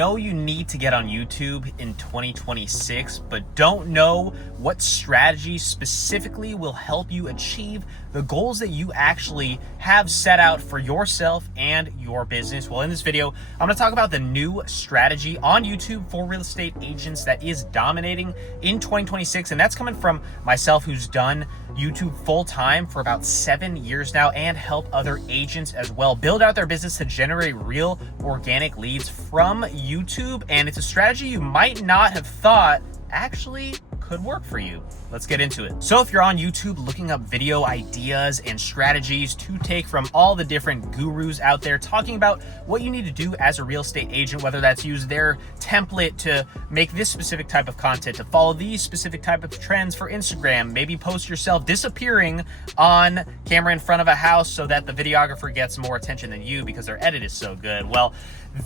know you need to get on YouTube in 2026, but don't know what strategy specifically will help you achieve the goals that you actually have set out for yourself and your business? Well, in this video, I'm going to talk about the new strategy on YouTube for real estate agents that is dominating in 2026. And that's coming from myself, who's done YouTube full time for about 7 years now and help other agents as well build out their business to generate real organic leads from YouTube. And it's a strategy you might not have thought actually could work for you. Let's get into it. So if you're on YouTube looking up video ideas and strategies to take from all the different gurus out there talking about what you need to do as a real estate agent, whether that's use their template to make this specific type of content, to follow these specific type of trends for Instagram, maybe post yourself disappearing on camera in front of a house so that the videographer gets more attention than you because their edit is so good. Well,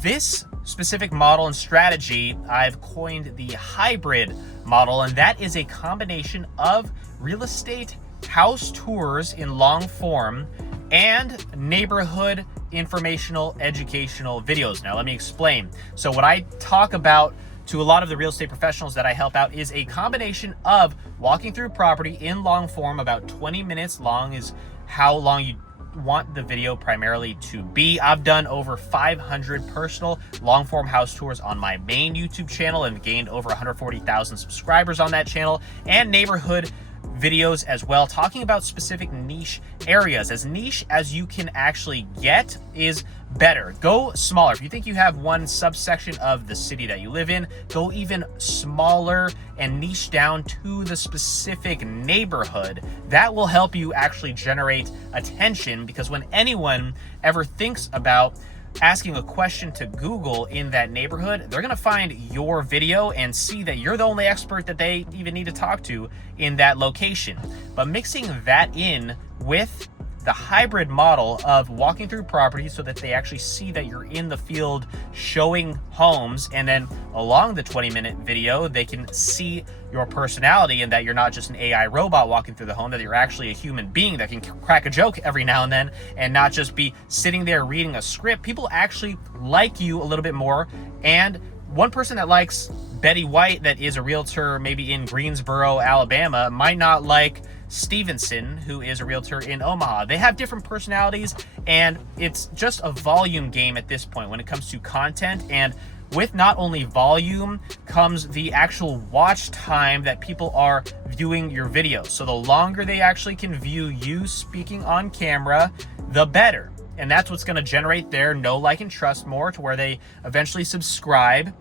this specific model and strategy I've coined the hybrid model, and that is a combination of real estate house tours in long form and neighborhood informational educational videos. Now let me explain. So what I talk about to a lot of the real estate professionals that I help out is a combination of walking through property in long form. About 20 minutes long is how long you want the video primarily to be. I've done over 500 personal long form house tours on my main YouTube channel and gained over 140,000 subscribers on that channel, and neighborhood videos as well, talking about specific niche areas. As niche as you can actually get is better. Go smaller. If you think you have one subsection of the city that you live in, go even smaller and niche down to the specific neighborhood. That will help you actually generate attention, because when anyone ever thinks about asking a question to Google in that neighborhood, they're going to find your video and see that you're the only expert that they even need to talk to in that location. But mixing that in with the hybrid model of walking through properties so that they actually see that you're in the field showing homes, and then along the 20-minute video they can see your personality and that you're not just an AI robot walking through the home, that you're actually a human being that can crack a joke every now and then and not just be sitting there reading a script. People actually like you a little bit more. And one person that likes Betty White, that is a realtor maybe in Greensboro, Alabama, might not like Stevenson, who is a realtor in Omaha. They have different personalities, and it's just a volume game at this point when it comes to content. And with not only volume comes the actual watch time that people are viewing your videos. So the longer they actually can view you speaking on camera, the better. And that's what's going to generate their know, like, and trust more, to where they eventually subscribe.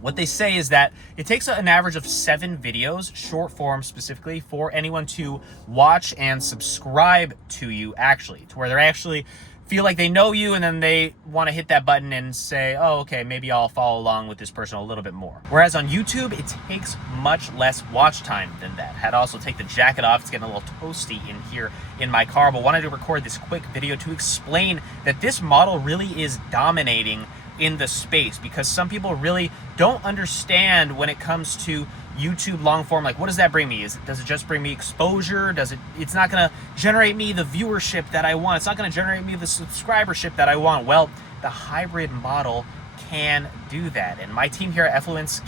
What they say is that it takes an average of 7 videos, short form specifically, for anyone to watch and subscribe to you, actually, to where they're actually feel like they know you, and then they want to hit that button and say, oh, okay, maybe I'll follow along with this person a little bit more. Whereas on YouTube, it takes much less watch time than that. Had to also take the jacket off. It's getting a little toasty in here in my car, but wanted to record this quick video to explain that this model really is dominating in the space, because some people really don't understand when it comes to YouTube long form, like, what does that bring me? Does it just bring me exposure? It's not going to generate me the viewership that I want. It's not going to generate me the subscribership that I want. Well, the hybrid model can do that. And my team here at Effluence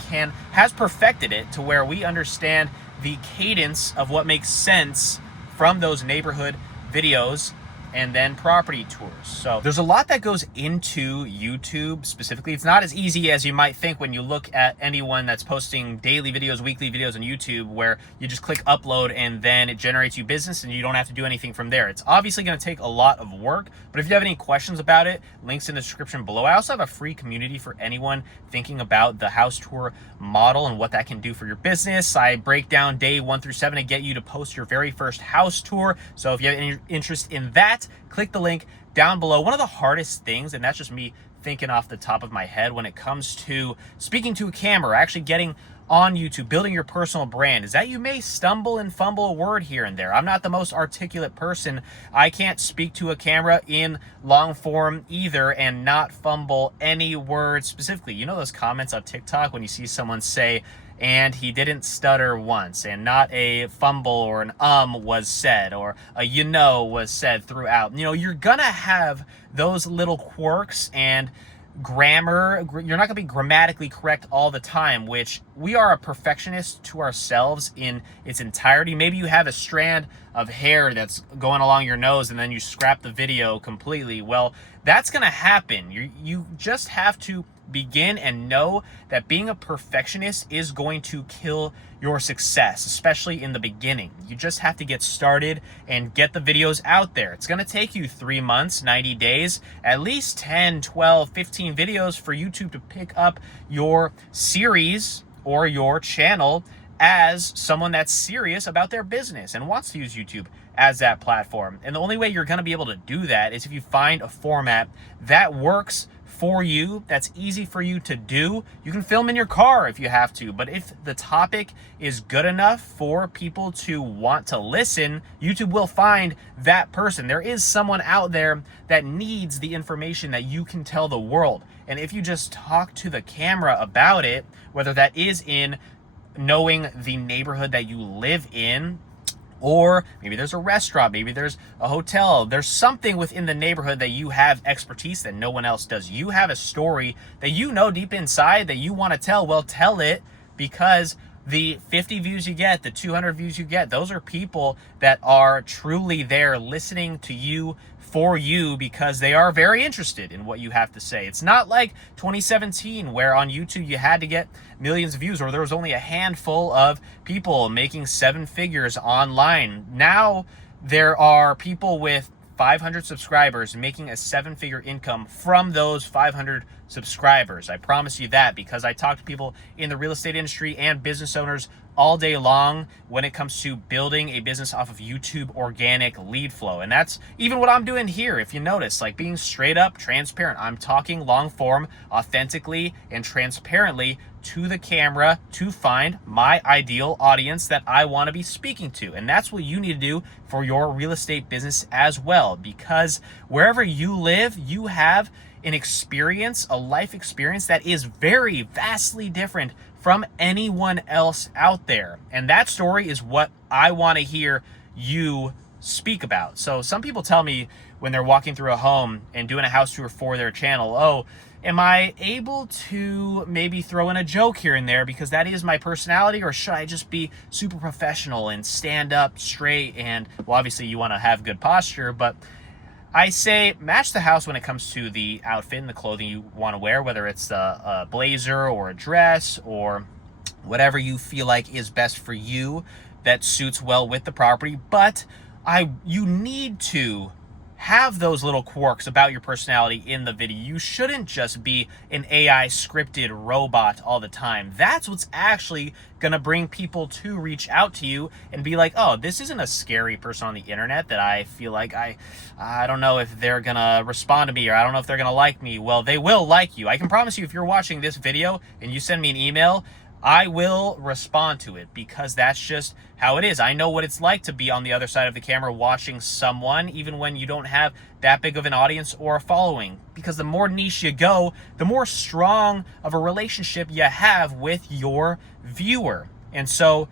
has perfected it to where we understand the cadence of what makes sense from those neighborhood videos and then property tours. So there's a lot that goes into YouTube specifically. It's not as easy as you might think when you look at anyone that's posting daily videos, weekly videos on YouTube, where you just click upload and then it generates you business and you don't have to do anything from there. It's obviously going to take a lot of work, but if you have any questions about it, links in the description below. I also have a free community for anyone thinking about the house tour model and what that can do for your business. I break down day 1 through 7 to get you to post your very first house tour. So if you have any interest in that, click the link down below. One of the hardest things, and that's just me thinking off the top of my head, when it comes to speaking to a camera, actually getting on YouTube, building your personal brand, is that you may stumble and fumble a word here and there. I'm not the most articulate person. I can't speak to a camera in long form either and not fumble any word specifically. You know those comments on TikTok when you see someone say, and he didn't stutter once, and not a fumble or an was said, or a was said throughout. You know, you're gonna have those little quirks, and grammar, you're not going to be grammatically correct all the time, which we are a perfectionist to ourselves in its entirety. Maybe you have a strand of hair that's going along your nose and then you scrap the video completely. Well, that's going to happen. You just have to begin and know that being a perfectionist is going to kill your success, especially in the beginning. You just have to get started and get the videos out there. It's going to take you 3 months, 90 days, at least 10, 12, 15 videos for YouTube to pick up your series or your channel as someone that's serious about their business and wants to use YouTube as that platform. And the only way you're going to be able to do that is if you find a format that works for you, that's easy for you to do. You can film in your car if you have to, but if the topic is good enough for people to want to listen, YouTube will find that person. There is someone out there that needs the information that you can tell the world. And if you just talk to the camera about it, whether that is in knowing the neighborhood that you live in, or maybe there's a restaurant, maybe there's a hotel, there's something within the neighborhood that you have expertise that no one else does. You have a story that you know deep inside that you want to tell. Well, tell it, because the 50 views you get, the 200 views you get, those are people that are truly there listening to you for you because they are very interested in what you have to say. It's not like 2017 where on YouTube you had to get millions of views or there was only a handful of people making 7 figures online. Now there are people with 500 subscribers making a 7-figure income from those 500 subscribers. I promise you that, because I talk to people in the real estate industry and business owners all day long when it comes to building a business off of YouTube organic lead flow. And that's even what I'm doing here. If you notice, like being straight up transparent, I'm talking long form, authentically and transparently to the camera to find my ideal audience that I want to be speaking to. And that's what you need to do for your real estate business as well, because wherever you live, you have an experience, a life experience that is very vastly different from anyone else out there. And that story is what I want to hear you speak about. So some people tell me when they're walking through a home and doing a house tour for their channel, oh, am I able to maybe throw in a joke here and there because that is my personality, or should I just be super professional and stand up straight? And well, obviously you want to have good posture, but I say match the house when it comes to the outfit and the clothing you want to wear, whether it's a blazer or a dress or whatever you feel like is best for you that suits well with the property. But you need to have those little quirks about your personality in the video. You shouldn't just be an AI scripted robot all the time. That's what's actually gonna bring people to reach out to you and be like, oh, this isn't a scary person on the internet that I feel like I don't know if they're gonna respond to me, or I don't know if they're gonna like me. Well, they will like you. I can promise you, if you're watching this video and you send me an email, I will respond to it, because that's just how it is. I know what it's like to be on the other side of the camera watching someone, even when you don't have that big of an audience or a following. Because the more niche you go, the more strong of a relationship you have with your viewer. And so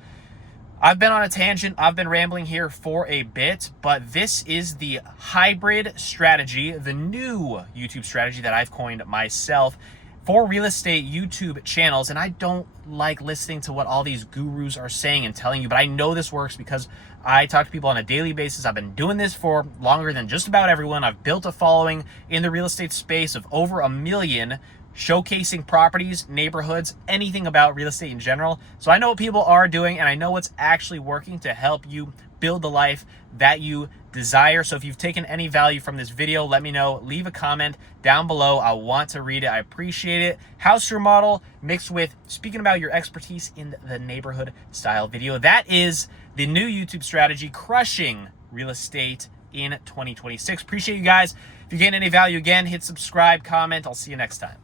I've been on a tangent. I've been rambling here for a bit, but this is the hybrid strategy, the new YouTube strategy that I've coined myself for real estate YouTube channels. And I don't like listening to what all these gurus are saying and telling you, but I know this works because I talk to people on a daily basis. I've been doing this for longer than just about everyone. I've built a following in the real estate space of over 1 million, showcasing properties, neighborhoods, anything about real estate in general. So I know what people are doing, and I know what's actually working to help you build the life that you desire. So if you've taken any value from this video, let me know. Leave a comment down below. I want to read it. I appreciate it. House remodel mixed with speaking about your expertise in the neighborhood style video. That is the new YouTube strategy, crushing real estate in 2026. Appreciate you guys. If you gain any value, again, hit subscribe, comment. I'll see you next time.